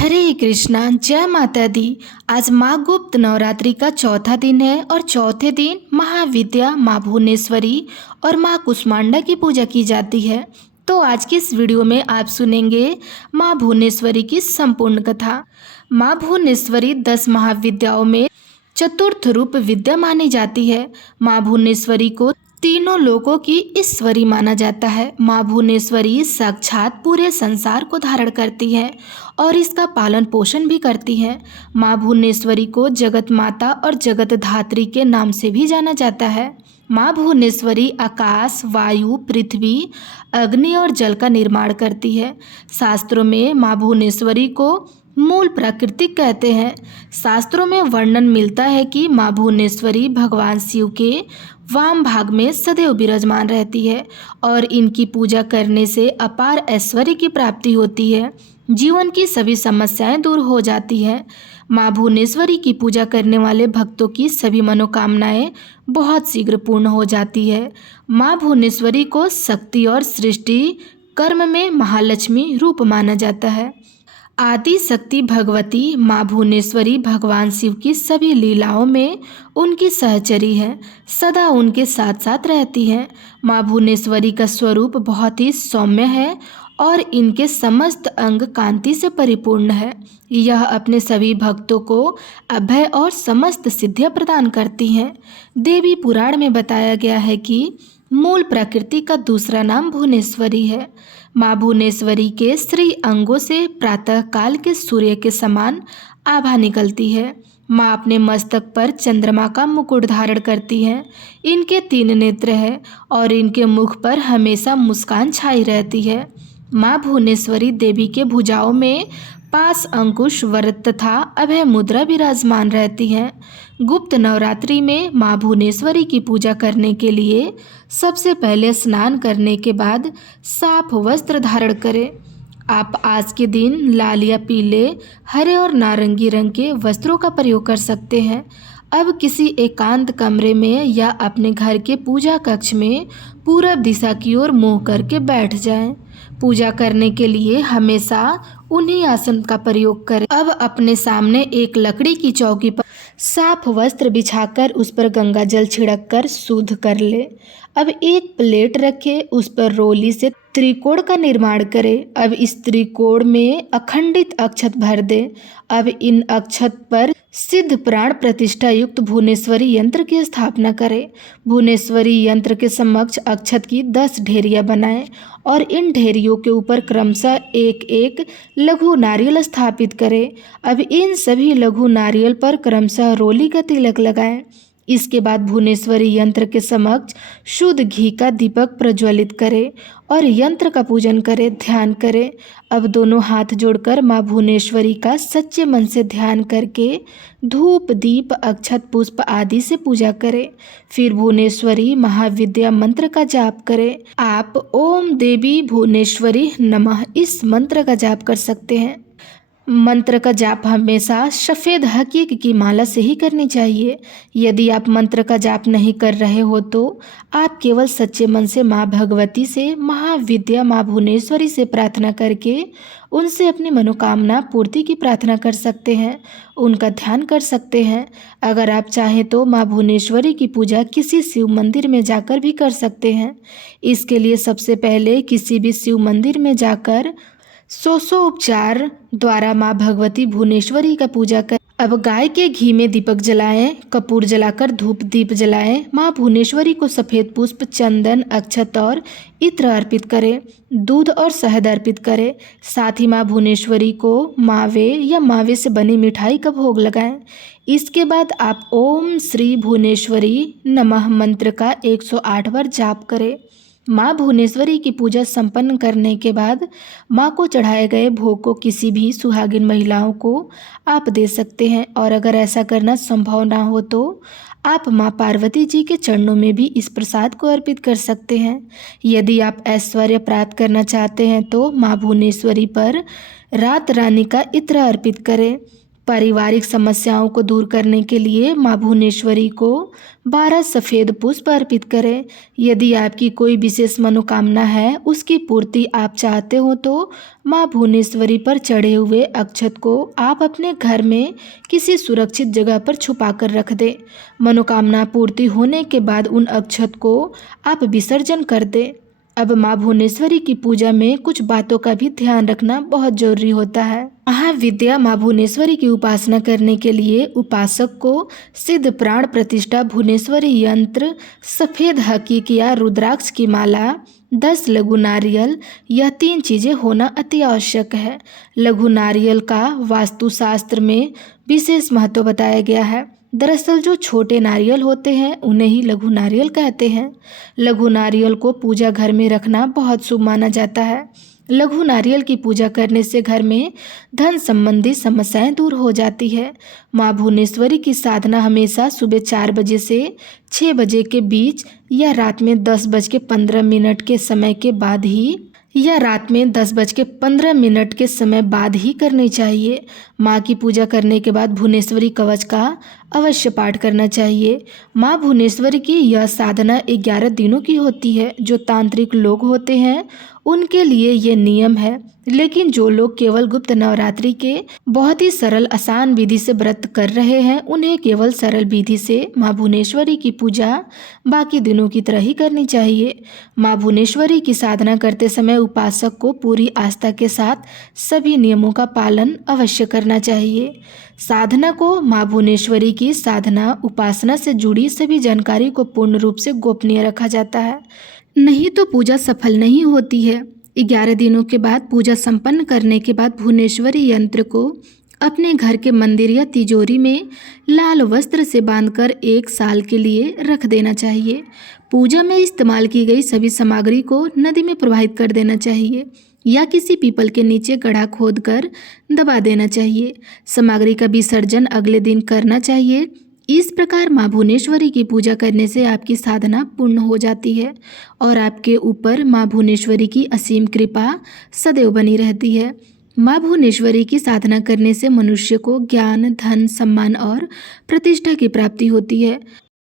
हरे कृष्णा, जय माता दी। आज माँ गुप्त नवरात्रि का चौथा दिन है और चौथे दिन महाविद्या, माँ भुवनेश्वरी और माँ कुष्मांडा की पूजा की जाती है। तो आज की इस वीडियो में आप सुनेंगे माँ भुवनेश्वरी की संपूर्ण कथा। माँ भुवनेश्वरी 10 महाविद्याओं में चतुर्थ रूप विद्या मानी जाती है। माँ भुवनेश्वरी को तीनों लोकों की ईश्वरी माना जाता है। माँ भुवनेश्वरी साक्षात पूरे संसार को धारण करती है और इसका पालन पोषण भी करती है। माँ भुवनेश्वरी को जगत माता और जगत धात्री के नाम से भी जाना जाता है। माँ भुवनेश्वरी आकाश, वायु, पृथ्वी, अग्नि और जल का निर्माण करती है। शास्त्रों में माँ भुवनेश्वरी को मूल प्राकृतिक कहते हैं। शास्त्रों में वर्णन मिलता है कि माँ भुवनेश्वरी भगवान शिव के वाम भाग में सदैव विराजमान रहती है और इनकी पूजा करने से अपार ऐश्वर्य की प्राप्ति होती है। जीवन की सभी समस्याएं दूर हो जाती हैं। माँ भुवनेश्वरी की पूजा करने वाले भक्तों की सभी मनोकामनाएं बहुत शीघ्र पूर्ण हो जाती है। माँ भुवनेश्वरी को शक्ति और सृष्टि कर्म में महालक्ष्मी रूप माना जाता है। आदि शक्ति भगवती माँ भुवनेश्वरी भगवान शिव की सभी लीलाओं में उनकी सहचरी है, सदा उनके साथ साथ रहती हैं। माँ भुवनेश्वरी का स्वरूप बहुत ही सौम्य है और इनके समस्त अंग कांति से परिपूर्ण है। यह अपने सभी भक्तों को अभय और समस्त सिद्धियां प्रदान करती हैं। देवी पुराण में बताया गया है कि मूल प्रकृति का दूसरा नाम भुवनेश्वरी है। माँ भुवनेश्वरी के श्री अंगों से प्रातः काल के सूर्य के समान आभा निकलती है। माँ अपने मस्तक पर चंद्रमा का मुकुट धारण करती हैं। इनके 3 नेत्र हैं और इनके मुख पर हमेशा मुस्कान छाई रहती है। माँ भुवनेश्वरी देवी के भुजाओं में पास, अंकुश, वरद तथा अभय मुद्रा विराजमान रहती हैं। गुप्त नवरात्रि में माँ भुवनेश्वरी की पूजा करने के लिए सबसे पहले स्नान करने के बाद साफ वस्त्र धारण करें। आप आज के दिन लाल या पीले, हरे और नारंगी रंग के वस्त्रों का प्रयोग कर सकते हैं। अब किसी एकांत कमरे में या अपने घर के पूजा कक्ष में पूरब दिशा की ओर मुँह करके बैठ जाएं। पूजा करने के लिए हमेशा उन्हीं आसन का प्रयोग करें। अब अपने सामने एक लकड़ी की चौकी पर साफ वस्त्र बिछाकर उस पर गंगा जल छिड़क कर शुद्ध कर ले। अब एक प्लेट रखें, उस पर रोली से त्रिकोण का निर्माण करें। अब इस त्रिकोण में अखंडित अक्षत भर दें। अब इन अक्षत पर सिद्ध प्राण प्रतिष्ठा युक्त भुवनेश्वरी यंत्र की स्थापना करें। भुवनेश्वरी यंत्र के समक्ष अक्षत की 10 ढेरियां बनाएं और इन ढेरियों के ऊपर क्रमशः एक एक लघु नारियल स्थापित करें। अब इन सभी लघु नारियल पर क्रमशः रोली का तिलक लगाएं। इसके बाद भुवनेश्वरी यंत्र के समक्ष शुद्ध घी का दीपक प्रज्वलित करें और यंत्र का पूजन करें, ध्यान करें। अब दोनों हाथ जोड़कर माँ भुवनेश्वरी का सच्चे मन से ध्यान करके धूप, दीप, अक्षत, पुष्प आदि से पूजा करें। फिर भुवनेश्वरी महाविद्या मंत्र का जाप करें। आप ओम देवी भुवनेश्वरी नमः इस मंत्र का जाप कर सकते हैं। मंत्र का जाप हमेशा सफ़ेद हकीक की माला से ही करनी चाहिए। यदि आप मंत्र का जाप नहीं कर रहे हो तो आप केवल सच्चे मन से माँ भगवती से, महाविद्या माँ भुवनेश्वरी से प्रार्थना करके उनसे अपनी मनोकामना पूर्ति की प्रार्थना कर सकते हैं, उनका ध्यान कर सकते हैं। अगर आप चाहें तो माँ भुवनेश्वरी की पूजा किसी शिव मंदिर में जाकर भी कर सकते हैं। इसके लिए सबसे पहले किसी भी शिव मंदिर में जाकर 100 उपचार द्वारा माँ भगवती भुवनेश्वरी का पूजा कर। अब गाय के घी में दीपक जलाएं, कपूर जलाकर धूप दीप जलाएं। माँ भुवनेश्वरी को सफ़ेद पुष्प, चंदन, अक्षत और इत्र अर्पित करें। दूध और शहद अर्पित करें। साथ ही माँ भुवनेश्वरी को मावे या मावे से बनी मिठाई का भोग लगाएं। इसके बाद आप ओम श्री भुवनेश्वरी नमः मंत्र का 108 बार जाप करें। माँ भुवनेश्वरी की पूजा संपन्न करने के बाद माँ को चढ़ाए गए भोग को किसी भी सुहागिन महिलाओं को आप दे सकते हैं और अगर ऐसा करना संभव ना हो तो आप माँ पार्वती जी के चरणों में भी इस प्रसाद को अर्पित कर सकते हैं। यदि आप ऐश्वर्य प्राप्त करना चाहते हैं तो माँ भुवनेश्वरी पर रात रानी का इत्र अर्पित करें। पारिवारिक समस्याओं को दूर करने के लिए माँ भुवनेश्वरी को 12 सफ़ेद पुष्प अर्पित करें। यदि आपकी कोई विशेष मनोकामना है, उसकी पूर्ति आप चाहते हो, तो माँ भुवनेश्वरी पर चढ़े हुए अक्षत को आप अपने घर में किसी सुरक्षित जगह पर छुपा कर रख दें। मनोकामना पूर्ति होने के बाद उन अक्षत को आप विसर्जन कर दें। अब माँ भुवनेश्वरी की पूजा में कुछ बातों का भी ध्यान रखना बहुत जरूरी होता है। महाविद्या माँ भुवनेश्वरी की उपासना करने के लिए उपासक को सिद्ध प्राण प्रतिष्ठा भुवनेश्वरी यंत्र, सफ़ेद हकीक या रुद्राक्ष की माला, 10 लघु नारियल, यह 3 चीज़ें होना अति आवश्यक है। लघु नारियल का वास्तुशास्त्र में विशेष महत्व बताया गया है। दरअसल जो छोटे नारियल होते हैं उन्हें ही लघु नारियल कहते हैं। लघु नारियल को पूजा घर में रखना बहुत शुभ माना जाता है। लघु नारियल की पूजा करने से घर में धन संबंधी समस्याएं दूर हो जाती है। माँ भुवनेश्वरी की साधना हमेशा सुबह 4 बजे से 6 बजे के बीच या रात में 10:15 के समय के बाद ही करनी चाहिए। माँ की पूजा करने के बाद भुवनेश्वरी कवच का अवश्य पाठ करना चाहिए। माँ भुवनेश्वरी की यह साधना 11 दिनों की होती है। जो तांत्रिक लोग होते हैं उनके लिए ये नियम है, लेकिन जो लोग केवल गुप्त नवरात्रि के बहुत ही सरल आसान विधि से व्रत कर रहे हैं, उन्हें केवल सरल विधि से माँ भुवनेश्वरी की पूजा बाकी दिनों की तरह ही करनी चाहिए। माँ भुवनेश्वरी की साधना करते समय उपासक को पूरी आस्था के साथ सभी नियमों का पालन अवश्य करना चाहिए। साधना को माँ भुवनेश्वरी की साधना उपासना से जुड़ी सभी जानकारी को पूर्ण रूप से गोपनीय रखा जाता है, नहीं तो पूजा सफल नहीं होती है। 11 दिनों के बाद पूजा संपन्न करने के बाद भुवनेश्वरी यंत्र को अपने घर के मंदिर या तिजोरी में लाल वस्त्र से बांधकर 1 साल के लिए रख देना चाहिए। पूजा में इस्तेमाल की गई सभी सामग्री को नदी में प्रवाहित कर देना चाहिए या किसी पीपल के नीचे गड्ढा खोदकर दबा देना चाहिए। सामग्री का विसर्जन अगले दिन करना चाहिए। इस प्रकार माँ भुवनेश्वरी की पूजा करने से आपकी साधना पूर्ण हो जाती है और आपके ऊपर माँ भुवनेश्वरी की असीम कृपा सदैव बनी रहती है। माँ भुवनेश्वरी की साधना करने से मनुष्य को ज्ञान, धन, सम्मान और प्रतिष्ठा की प्राप्ति होती है।